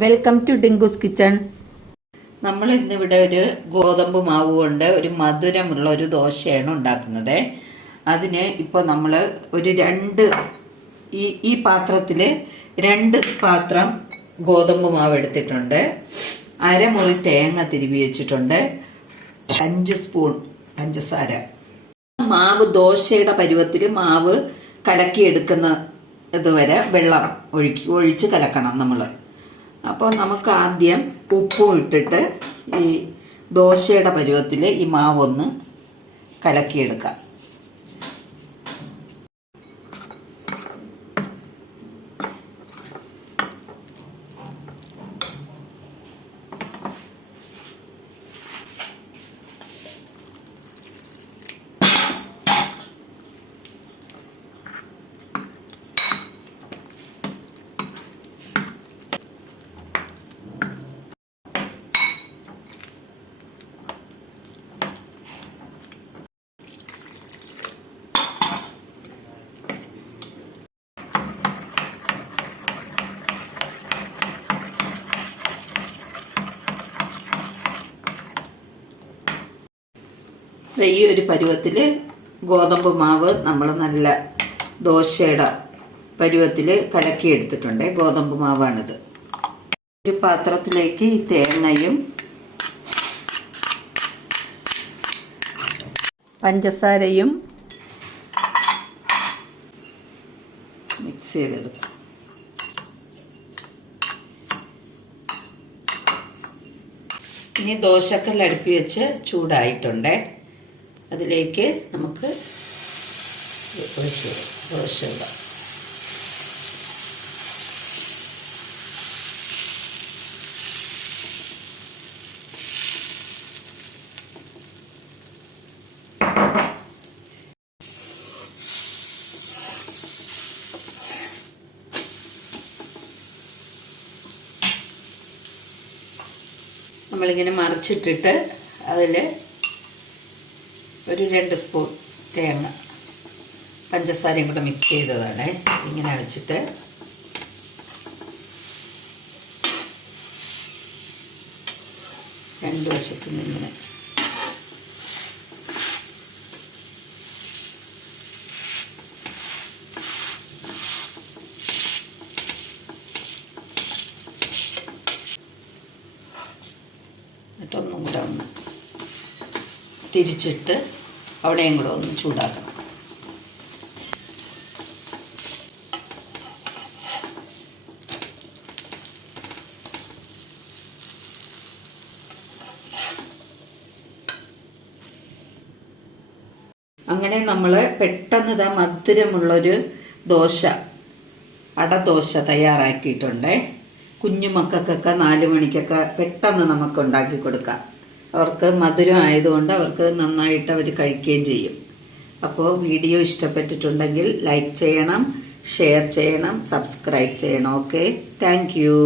Welcome to Dinkoos kitchen. നമ്മൾ ഇന്നിവിടെ ഒരു ഗോതമ്പ് മാവ് കൊണ്ട് ഒരു മധുരമുള്ള ഒരു ദോശയാണ് ഉണ്ടാക്കുന്നത്. അതിന് ഇപ്പോൾ നമ്മൾ ഒരു ഈ പാത്രത്തിൽ 2 പാത്രം ഗോതമ്പ് മാവ് എടുത്തിട്ടുണ്ട്. അരമുറി തേങ്ങ തിരുവി വെച്ചിട്ടുണ്ട്. 5 സ്പൂൺ പഞ്ചസാര. മാവ് ദോശയുടെ പരുവത്തിൽ മാവ് കലക്കിയെടുക്കുന്ന ഇതുവരെ വെള്ളം ഒഴിച്ച് കലക്കണം നമ്മൾ. അപ്പോൾ നമുക്ക് ആദ്യം ഉപ്പും ഇട്ടിട്ട് ഈ ദോശയുടെ പരുവത്തിൽ ഈ മാവൊന്ന് കലക്കിയെടുക്കാം. ഈ ഒരു പരുവത്തിൽ ഗോതമ്പ് മാവ് നമ്മൾ നല്ല ദോശയുടെ പരുവത്തിൽ കലക്കിയെടുത്തിട്ടുണ്ട്. ഗോതമ്പ് മാവാണിത്. ഒരു പാത്രത്തിലേക്ക് ഈ തേങ്ങയും പഞ്ചസാരയും മിക്സ് ചെയ്തെടുക്കും. ഇനി ദോശക്കല്ല് അടുപ്പി വെച്ച് ചൂടായിട്ടുണ്ട്. അതിലേക്ക് നമുക്ക് ദോശ ഇടാം. നമ്മളിങ്ങനെ മറിച്ചിട്ടിട്ട് അതിൽ ഒരു 2 സ്പൂൺ തേങ്ങ പഞ്ചസാരയും കൂടെ മിക്സ് ചെയ്തതാണ്. ഇങ്ങനെ വെച്ചിട്ട് രണ്ട് വശത്തു നിന്നിങ്ങനെ എന്നിട്ടൊന്നും കൂടെ ഒന്ന് തിരിച്ചിട്ട് അവിടെയും കൂടെ ഒന്ന് ചൂടാക്കണം. അങ്ങനെ നമ്മൾ പെട്ടെന്ന് ഇതാ മധുരമുള്ളൊരു ദോശ, അടദോശ തയ്യാറാക്കിയിട്ടുണ്ട്. കുഞ്ഞുമക്കൾക്കൊക്കെ 4 മണിക്കൊക്കെ പെട്ടെന്ന് നമുക്ക് ഉണ്ടാക്കി കൊടുക്കാം. അവർക്ക് മധുരം ആയതുകൊണ്ട് അവർക്ക് നന്നായിട്ട് അവർ കഴിക്കുകയും ചെയ്യും. അപ്പോൾ വീഡിയോ ഇഷ്ടപ്പെട്ടിട്ടുണ്ടെങ്കിൽ ലൈക്ക് ചെയ്യണം, ഷെയർ ചെയ്യണം, സബ്സ്ക്രൈബ് ചെയ്യണം. Okay, thank you.